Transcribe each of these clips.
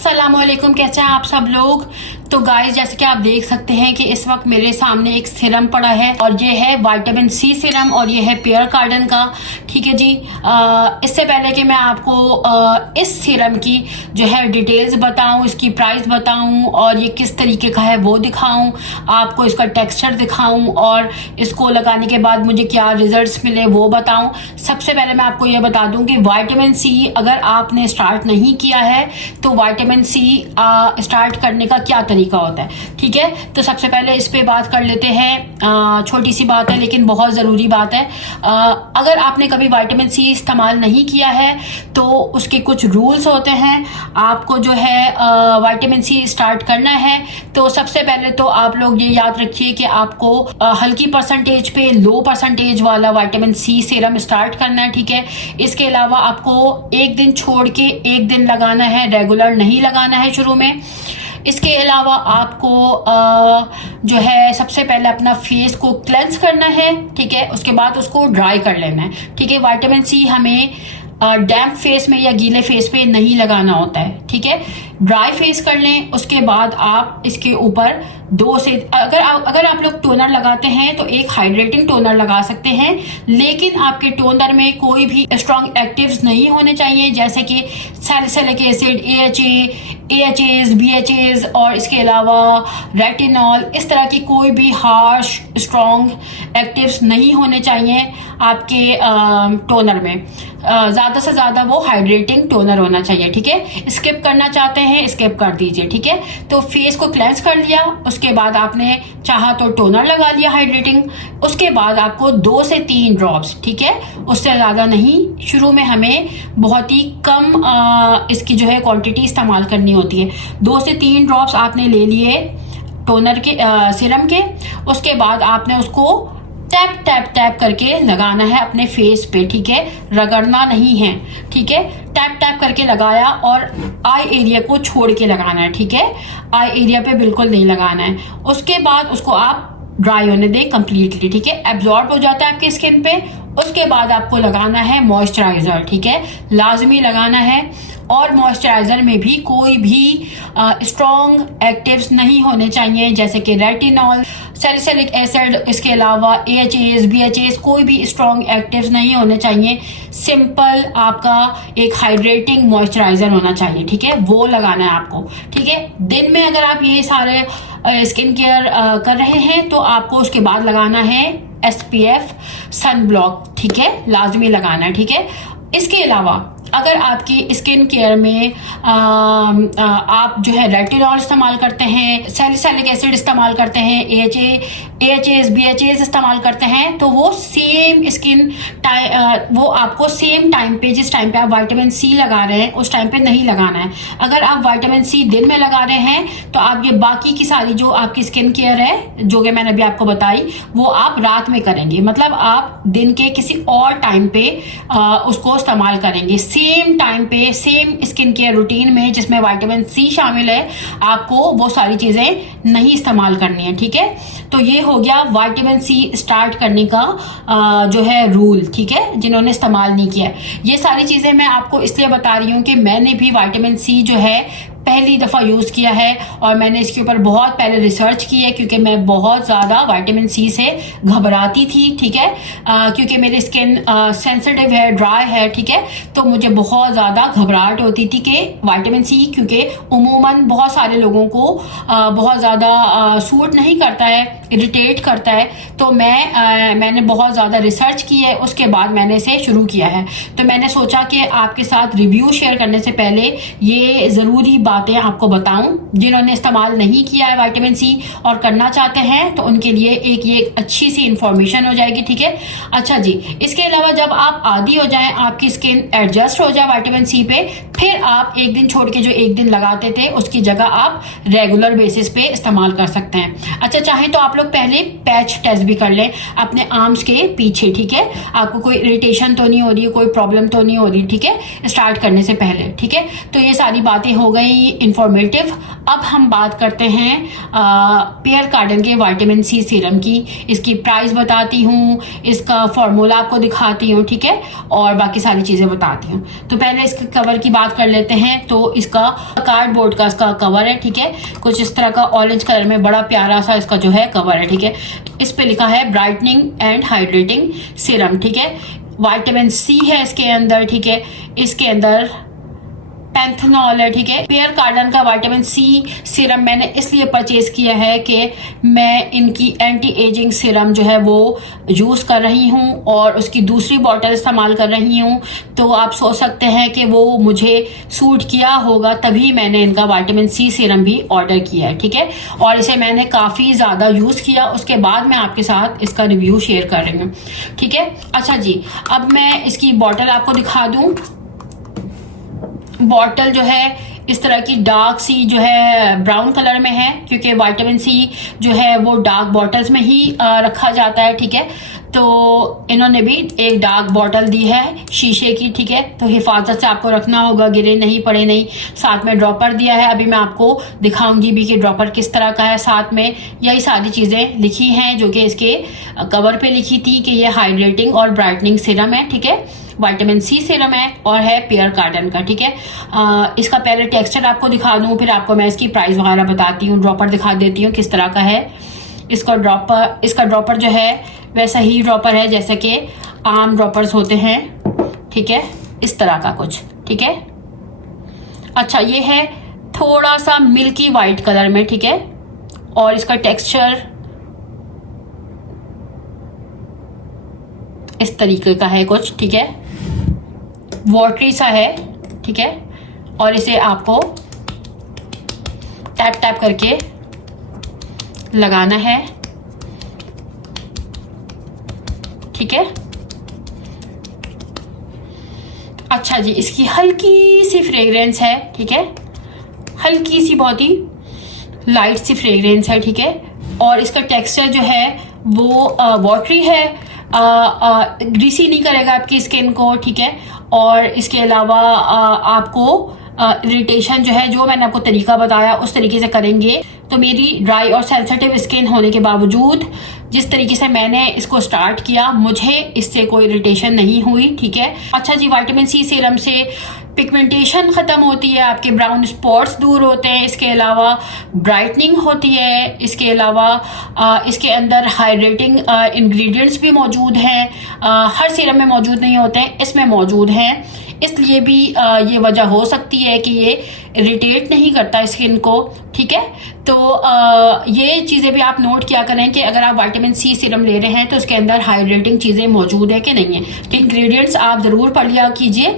अस्सलामुअलैकुम, कैसे हैं आप सब लोग। तो गाइस, जैसे कि आप देख सकते हैं कि इस वक्त मेरे सामने एक सीरम पड़ा है और ये है विटामिन सी सीरम और ये है पियर कार्डन का। ठीक है जी। इससे पहले कि मैं आपको इस सीरम की जो है डिटेल्स बताऊं, इसकी प्राइस बताऊं और ये किस तरीके का है वो दिखाऊं, आपको इसका टेक्सचर दिखाऊं और इसको लगाने के बाद मुझे क्या रिजल्ट्स मिले वो बताऊं, सबसे पहले मैं आपको ये बता दूं कि विटामिन सी अगर आपने स्टार्ट नहीं किया है तो विटामिन सी स्टार्ट करने का क्या तरीका होता है। ठीक है, तो सबसे पहले इस पे बात कर लेते हैं। छोटी सी बात है लेकिन बहुत ज़रूरी बात है। अगर आपने कभी विटामिन सी इस्तेमाल नहीं किया है तो उसके कुछ रूल्स होते हैं। आपको जो है विटामिन सी स्टार्ट करना है तो सबसे पहले तो आप लोग ये याद रखिए कि आपको हल्की परसेंटेज पे लो परसेंटेज वाला विटामिन सी सीरम स्टार्ट करना है। ठीक है, इसके अलावा आपको एक दिन छोड़ के एक दिन लगाना है, रेगुलर नहीं लगाना है शुरू में। इसके अलावा आपको जो है सबसे पहले अपना फेस को क्लेंस करना है। ठीक है, उसके बाद उसको ड्राई कर लेना है। ठीक है, विटामिन सी हमें डैम्प फेस में या गीले फेस पे नहीं लगाना होता है। ठीक है, ड्राई फेस कर लें। उसके बाद आप इसके ऊपर अगर आप लोग टोनर लगाते हैं तो एक हाइड्रेटिंग टोनर लगा सकते हैं, लेकिन आपके टोनर में कोई भी स्ट्रॉन्ग एक्टिव्स नहीं होने चाहिए, जैसे कि सैलिसिलिक एसिड, AHAs, BHAs और इसके अलावा रेटिनॉल। इस तरह की कोई भी हार्श स्ट्रॉन्ग एक्टिव्स नहीं होने चाहिए आपके टोनर में। ज़्यादा से ज़्यादा वो हाइड्रेटिंग टोनर होना चाहिए। ठीक है, स्किप करना चाहते हैं स्किप कर दीजिए। ठीक है, तो फेस को क्लेंस कर लिया, उसके बाद आपने चाहा तो टोनर लगा लिया हाइड्रेटिंग। उसके बाद आपको 2 से 3 ड्रॉप्स, ठीक है, उससे ज़्यादा नहीं। शुरू में हमें बहुत ही कम इसकी जो है क्वांटिटी इस्तेमाल करनी होती है। 2 से 3 ड्रॉप्स आपने ले लिए टोनर के सीरम के। उसके बाद आपने उसको टैप टैप टैप करके लगाना है अपने फेस पे। ठीक है, रगड़ना नहीं है। ठीक है, टैप टैप करके लगाया और आई एरिया को छोड़ के लगाना है। ठीक है, आई एरिया पे बिल्कुल नहीं लगाना है। उसके बाद उसको आप ड्राई होने दें कंप्लीटली। ठीक है, एब्जॉर्ब हो जाता है आपकी स्किन पे। उसके बाद आपको लगाना है मॉइस्चराइजर। ठीक है, लाजमी लगाना है। और मॉइस्चराइजर में भी कोई भी स्ट्रॉन्ग एक्टिव्स नहीं होने चाहिए, जैसे कि रेटिनॉल, सैलिसिलिक एसिड, इसके अलावा AHAs, BHAs, कोई भी स्ट्रॉन्ग एक्टिव्स नहीं होने चाहिए। सिंपल आपका एक हाइड्रेटिंग मॉइस्चराइजर होना चाहिए। ठीक है, वो लगाना है आपको। ठीक है, दिन में अगर आप ये सारे स्किन केयर कर रहे हैं तो आपको उसके बाद लगाना है SPF सन ब्लॉक। ठीक है, लाजमी लगाना है। ठीक है, इसके अलावा अगर आपकी स्किन केयर में आप जो है रेटिनॉल इस्तेमाल करते हैं, सैलिसिलिक एसिड इस्तेमाल करते हैं, AHAs, BHAs इस्तेमाल करते हैं, तो वो सेम वो आपको सेम टाइम पे, जिस टाइम पे आप विटामिन सी लगा रहे हैं उस टाइम पे नहीं लगाना है। अगर आप विटामिन सी दिन में लगा रहे हैं तो आप ये बाकी की सारी जो आपकी स्किन केयर है, जो कि मैंने अभी आपको बताई, वो आप रात में करेंगे। मतलब आप दिन के किसी और टाइम पे उसको इस्तेमाल करेंगे। सेम टाइम पे, सेम स्किन केयर रूटीन में जिसमें विटामिन सी शामिल है, आपको वो सारी चीजें नहीं इस्तेमाल करनी है। ठीक है, तो ये हो गया विटामिन सी स्टार्ट करने का जो है रूल। ठीक है, जिन्होंने इस्तेमाल नहीं किया। ये सारी चीजें मैं आपको इसलिए बता रही हूँ कि मैंने भी विटामिन सी जो है पहली दफ़ा यूज़ किया है और मैंने इसके ऊपर बहुत पहले रिसर्च की है, क्योंकि मैं बहुत ज़्यादा विटामिन सी से घबराती थी। ठीक है, क्योंकि मेरी स्किन सेंसिटिव है, ड्राई है। ठीक है, तो मुझे बहुत ज़्यादा घबराहट होती थी कि विटामिन सी, क्योंकि उमूमन बहुत सारे लोगों को बहुत ज़्यादा सूट नहीं करता है, इरिटेट करता है। तो मैंने बहुत ज़्यादा रिसर्च की है, उसके बाद मैंने इसे शुरू किया है। तो मैंने सोचा कि आपके साथ रिव्यू शेयर करने से पहले ये ज़रूरी बातें आपको बताऊं। जिन्होंने इस्तेमाल नहीं किया है विटामिन सी और करना चाहते हैं तो उनके लिए एक ये अच्छी सी इंफॉर्मेशन हो जाएगी। ठीक है, अच्छा जी। इसके अलावा जब आप आदी हो जाएं, आपकी स्किन एडजस्ट हो जाए विटामिन सी पे, फिर आप एक दिन छोड़ के जो एक दिन लगाते थे उसकी जगह आप रेगुलर बेसिस पे इस्तेमाल कर सकते हैं। अच्छा, चाहें तो आप लोग पहले पैच टेस्ट भी कर लें अपने आर्म्स के पीछे। ठीक है, आपको कोई इरिटेशन तो नहीं हो रही, कोई प्रॉब्लम तो नहीं हो रही। ठीक है, स्टार्ट करने से पहले। ठीक है, तो ये सारी बातें हो गई इंफॉर्मेटिव। अब हम बात करते हैं पियर कार्डन के विटामिन सी सीरम की। इसकी प्राइस बताती हूँ, इसका फॉर्मूला आपको दिखाती हूँ। ठीक है, और बाकी सारी चीज़ें बताती हूँ। तो पहले इसके कवर की बात साफ कर लेते हैं। तो इसका कार्डबोर्ड का इसका कवर है, ठीक है, कुछ इस तरह का ऑरेंज कलर में बड़ा प्यारा सा इसका जो है कवर है, ठीक है। इस पे लिखा है ब्राइटनिंग एंड हाइड्रेटिंग सीरम, ठीक है। विटामिन सी है इसके अंदर, ठीक है। इसके अंदर पैंथेनॉल है, ठीक है। पियर कार्डन का विटामिन सी सीरम मैंने इसलिए परचेज किया है कि मैं इनकी एंटी एजिंग सीरम जो है वो यूज़ कर रही हूँ और उसकी दूसरी बॉटल इस्तेमाल कर रही हूँ। तो आप सोच सकते हैं कि वो मुझे सूट किया होगा, तभी मैंने इनका विटामिन सी सीरम भी ऑर्डर किया है, ठीक है। और इसे मैंने काफ़ी ज़्यादा यूज़ किया, उसके बाद मैं आपके साथ इसका रिव्यू शेयर कर रही हूँ, ठीक है। अच्छा जी, अब मैं इसकी बॉटल आपको दिखा दूँ। बॉटल जो है इस तरह की डार्क सी जो है ब्राउन कलर में है, क्योंकि विटामिन सी जो है वो डार्क बॉटल्स में ही रखा जाता है, ठीक है। तो इन्होंने भी एक डार्क बॉटल दी है शीशे की, ठीक है। तो हिफाजत से आपको रखना होगा, गिरे नहीं पड़े नहीं। साथ में ड्रॉपर दिया है, अभी मैं आपको दिखाऊंगी भी कि ड्रॉपर किस तरह का है। साथ में यही सारी चीज़ें लिखी हैं जो कि इसके कवर पे लिखी थी कि ये हाइड्रेटिंग और ब्राइटनिंग सीरम है, ठीक है। विटामिन सी सीरम है और है पियर कार्डन का, ठीक है। इसका पहले टेक्सचर आपको दिखा दूँ, फिर आपको मैं इसकी प्राइस वगैरह बताती हूँ। ड्रॉपर दिखा देती हूँ किस तरह का है। इसका ड्रॉपर जो है वैसा ही ड्रॉपर है जैसे कि आम ड्रॉपर्स होते हैं, ठीक है, इस तरह का कुछ, ठीक है। अच्छा, ये है थोड़ा सा मिल्की वाइट कलर में, ठीक है। और इसका टेक्सचर इस तरीके का है कुछ, ठीक है, वाटरी सा है, ठीक है। और इसे आपको टैप टैप करके लगाना है, ठीक है। अच्छा जी, इसकी हल्की सी फ्रेग्रेंस है, ठीक है, हल्की सी, बहुत ही लाइट सी फ्रेग्रेंस है, ठीक है। और इसका टेक्सचर जो है वो वाटरी है, ग्रीसी नहीं करेगा आपकी स्किन को, ठीक है। और इसके अलावा आपको इरिटेशन जो है, जो मैंने आपको तरीका बताया उस तरीके से करेंगे तो मेरी ड्राई और सेंसिटिव स्किन होने के बावजूद जिस तरीके से मैंने इसको स्टार्ट किया, मुझे इससे कोई इरिटेशन नहीं हुई, ठीक है। अच्छा जी, विटामिन सी सीरम से पिगमेंटेशन ख़त्म होती है, आपके ब्राउन स्पॉट्स दूर होते हैं। इसके अलावा ब्राइटनिंग होती है। इसके अलावा इसके अंदर हाइड्रेटिंग इंग्रेडिएंट्स भी मौजूद हैं। हर सीरम में मौजूद नहीं होते हैं, इसमें मौजूद हैं। इसलिए भी ये वजह हो सकती है कि ये इरिटेट नहीं करता स्किन को, ठीक है। तो ये चीज़ें भी आप नोट किया करें कि अगर आप विटामिन सी सीरम ले रहे हैं तो उसके अंदर हाइड्रेटिंग चीज़ें मौजूद है कि नहीं है। तो इंग्रेडिएंट्स आप ज़रूर पढ़ लिया कीजिए,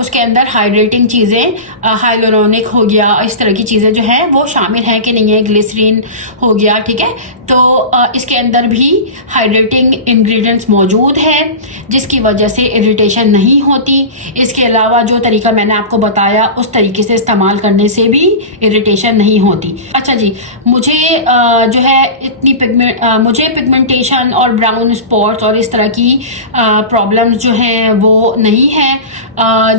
उसके अंदर हाइड्रेटिंग चीज़ें, हाइलोरोनिक हो गया, इस तरह की चीज़ें जो हैं वो शामिल हैं कि नहीं है, ग्लिसरीन हो गया, ठीक है। तो इसके अंदर भी हाइड्रेटिंग इंग्रेडिएंट्स मौजूद हैं जिसकी वजह से इरिटेशन नहीं होती। इसके अलावा जो तरीका मैंने आपको बताया उस तरीके से इस्तेमाल करने से भी इरिटेशन नहीं होती। अच्छा जी, मुझे जो है मुझे पिगमेंटेशन और ब्राउन स्पॉट्स और इस तरह की प्रॉब्लम्स जो हैं वो नहीं हैं,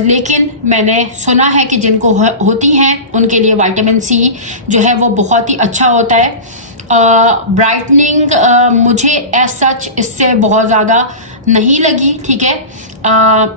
लेकिन मैंने सुना है कि जिनको होती हैं उनके लिए विटामिन सी जो है वो बहुत ही अच्छा होता है। ब्राइटनिंग मुझे एज सच इससे बहुत ज़्यादा नहीं लगी, ठीक है।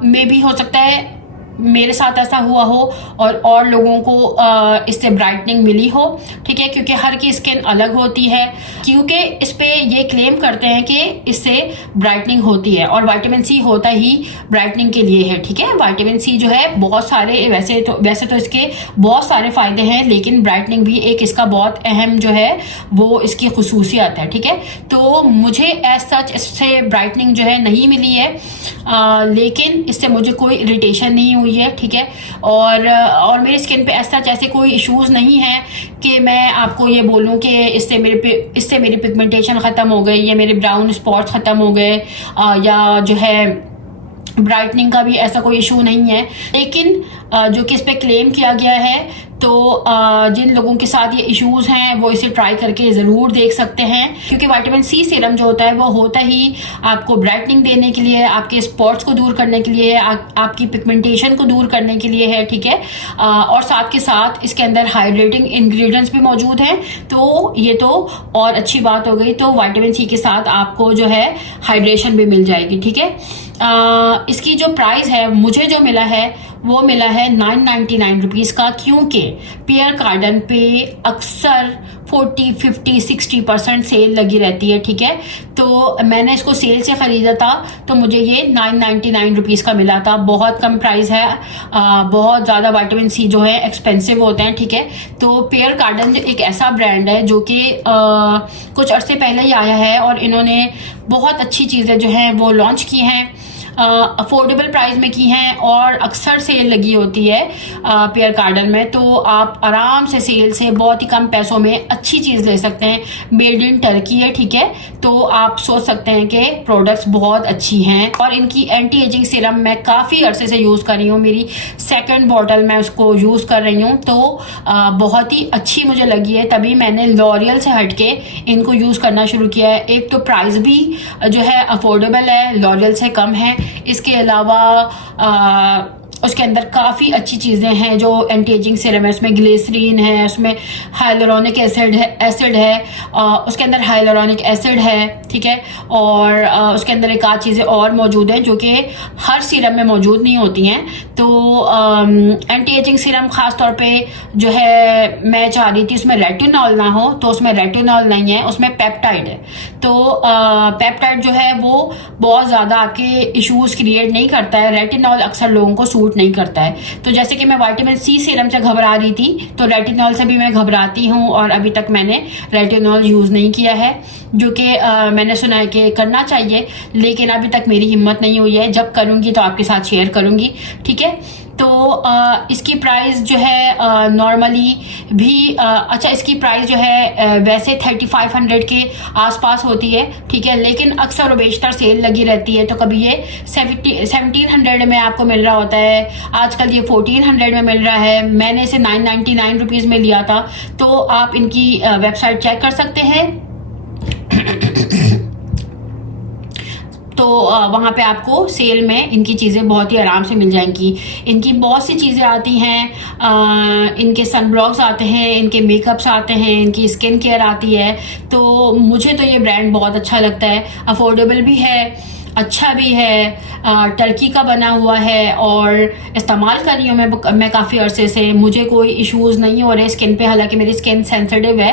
मे भी हो सकता है मेरे साथ ऐसा हुआ हो और लोगों को इससे ब्राइटनिंग मिली हो, ठीक है, क्योंकि हर की स्किन अलग होती है। क्योंकि इस पे ये क्लेम करते हैं कि इससे ब्राइटनिंग होती है और विटामिन सी होता ही ब्राइटनिंग के लिए है, ठीक है। विटामिन सी जो है बहुत सारे वैसे तो इसके बहुत सारे फ़ायदे हैं, लेकिन ब्राइटनिंग भी एक इसका बहुत अहम जो है वो इसकी खुसूसियत है, ठीक है। तो मुझे एज सच इससे ब्राइटनिंग जो है नहीं मिली है, लेकिन इससे मुझे कोई इरिटेशन नहीं हुई है, ठीक है। और मेरी स्किन पे ऐसा जैसे कोई इश्यूज नहीं है कि मैं आपको ये बोलूँ कि इससे मेरी पिगमेंटेशन ख़त्म हो गई या मेरे ब्राउन स्पॉट्स ख़त्म हो गए, या जो है ब्राइटनिंग का भी ऐसा कोई इशू नहीं है। लेकिन जो कि इस पे क्लेम किया गया है, तो जिन लोगों के साथ ये इश्यूज़ हैं वो इसे ट्राई करके ज़रूर देख सकते हैं, क्योंकि विटामिन सी सीरम जो होता है वो होता ही आपको ब्राइटनिंग देने के लिए, आपके स्पॉट्स को दूर करने के लिए, आपकी पिगमेंटेशन को दूर करने के लिए है, ठीक है। और साथ के साथ इसके अंदर हाइड्रेटिंग इंग्रेडिएंट्स भी मौजूद हैं, तो ये तो और अच्छी बात हो गई। तो विटामिन सी के साथ आपको जो है हाइड्रेशन भी मिल जाएगी, ठीक है। इसकी जो प्राइस है मुझे जो मिला है वो मिला है 999 रुपीज़ का, क्योंकि पियर गार्डन पे अक्सर 40, 50, 60% सेल लगी रहती है, ठीक है। तो मैंने इसको सेल से ख़रीदा था, तो मुझे ये 999 रुपीज़ का मिला था। बहुत कम प्राइस है। बहुत ज़्यादा विटामिन सी जो है एक्सपेंसिव होते हैं, ठीक है। तो पियर गार्डन एक ऐसा ब्रांड है जो कि कुछ अरसे पहले ही आया है और इन्होंने बहुत अच्छी चीज़ें जो हैं वो लॉन्च की हैं, अफोर्डेबल प्राइस में की हैं और अक्सर सेल लगी होती है पियर गार्डन में। तो आप आराम से सेल से बहुत ही कम पैसों में अच्छी चीज़ ले सकते हैं। मेड इन टर्की है, ठीक है। तो आप सोच सकते हैं कि प्रोडक्ट्स बहुत अच्छी हैं। और इनकी एंटी एजिंग सीरम मैं काफ़ी अरसे से यूज़ कर रही हूँ, मेरी सेकंड बॉटल मैं उसको यूज़ कर रही हूँ, तो बहुत ही अच्छी मुझे लगी है। तभी मैंने लॉरियल से हटके इनको यूज़ करना शुरू किया है। एक तो प्राइस भी जो है अफोर्डेबल है, लॉरियल से कम है। इसके अलावा उसके अंदर काफ़ी अच्छी चीज़ें हैं जो एंटी एजिंग सीरम है। उसमें ग्लिसरीन है, उसमें हाइलुरोनिक एसिड है, उसके अंदर हाइलुरोनिक एसिड है, ठीक है। और उसके अंदर एक आध चीज़ें और मौजूद हैं जो कि हर सीरम में मौजूद नहीं होती हैं। तो एंटी एजिंग सीरम ख़ास तौर पे जो है मैं चाह रही थी उसमें रेटिनॉल ना हो, तो उसमें रेटिनॉल नहीं है, उसमें पेप्टाइड है। तो पेप्टाइड जो है वो बहुत ज़्यादा आपके इश्यूज़ क्रिएट नहीं करता है। रेटिनॉल अक्सर लोगों को सूट नहीं करता है। तो जैसे कि मैं विटामिन सी सीरम से घबरा रही थी, तो रेटिनॉल से भी मैं घबराती हूँ और अभी तक मैंने रेटिनॉल यूज़ नहीं किया है, जो कि मैंने सुना है कि करना चाहिए, लेकिन अभी तक मेरी हिम्मत नहीं हुई है। जब करूँगी तो आपके साथ शेयर करूँगी, ठीक है। तो इसकी प्राइस जो है नॉर्मली भी अच्छा, इसकी प्राइस जो है वैसे 3500 के आसपास होती है, ठीक है। लेकिन अक्सर बेशतर सेल लगी रहती है, तो कभी ये 1700 में आपको मिल रहा होता है, आजकल ये 1400 में मिल रहा है। मैंने इसे 999 रुपीज़ में लिया था। तो आप इनकी वेबसाइट चेक कर सकते हैं। तो वहाँ पे आपको सेल में इनकी चीज़ें बहुत ही आराम से मिल जाएंगी। इनकी बहुत सी चीज़ें आती हैं, इनके सनब्लॉक्स आते हैं, इनके मेकअप्स आते हैं, इनकी स्किन केयर आती है। तो मुझे तो ये ब्रांड बहुत अच्छा लगता है। अफोर्डेबल भी है, अच्छा भी है, टर्की का बना हुआ है और इस्तेमाल कर रही हूँ मैं काफ़ी अरसे से। मुझे कोई इश्यूज़ नहीं हो रहे स्किन पे, हालांकि मेरी स्किन सेंसिटिव है,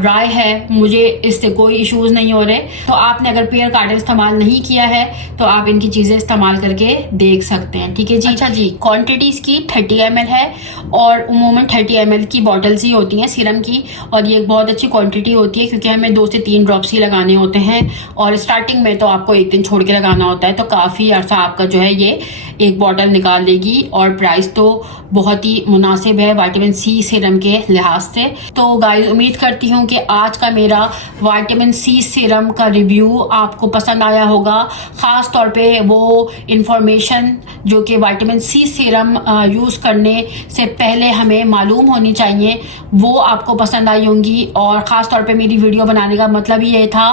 ड्राई है, मुझे इससे कोई इश्यूज़ नहीं हो रहे। तो आपने अगर पियर गार्डन इस्तेमाल नहीं किया है तो आप इनकी चीज़ें इस्तेमाल करके देख सकते हैं, ठीक है जी। अच्छा जी, क्वान्टिटी इसकी 30 ml है और उमूमन 30 ml की बॉटल्स ही होती हैं सीरम की, और ये एक बहुत अच्छी क्वान्टिटी होती है क्योंकि हमें 2 से 3 ड्रॉप्स ही लगाने होते हैं और स्टार्टिंग में तो आपको एक दिन छोड़ के लगाना होता है। तो काफ़ी अर्सा आपका जो है ये एक बॉटल निकाल लेगी और प्राइस तो बहुत ही मुनासिब है विटामिन सी सीरम के लिहाज से। तो गाइस, उम्मीद करती हूँ कि आज का मेरा विटामिन सी सीरम का रिव्यू आपको पसंद आया होगा। ख़ास तौर पे वो इंफॉर्मेशन जो कि विटामिन सी सीरम यूज़ करने से पहले हमें मालूम होनी चाहिए, वो आपको पसंद आई होंगी। और ख़ास तौर पे मेरी वीडियो बनाने का मतलब ये था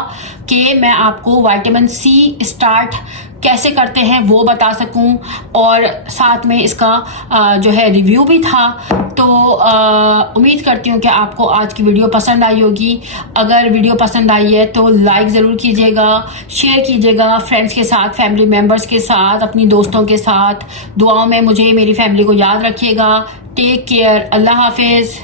कि मैं आपको विटामिन सी स्टार्ट कैसे करते हैं वो बता सकूं, और साथ में इसका जो है रिव्यू भी था। तो उम्मीद करती हूँ कि आपको आज की वीडियो पसंद आई होगी। अगर वीडियो पसंद आई है तो लाइक ज़रूर कीजिएगा, शेयर कीजिएगा फ्रेंड्स के साथ, फैमिली मेम्बर्स के साथ, अपनी दोस्तों के साथ। दुआओं में मुझे, मेरी फैमिली को याद रखिएगा। टेक केयर, अल्लाह हाफिज़।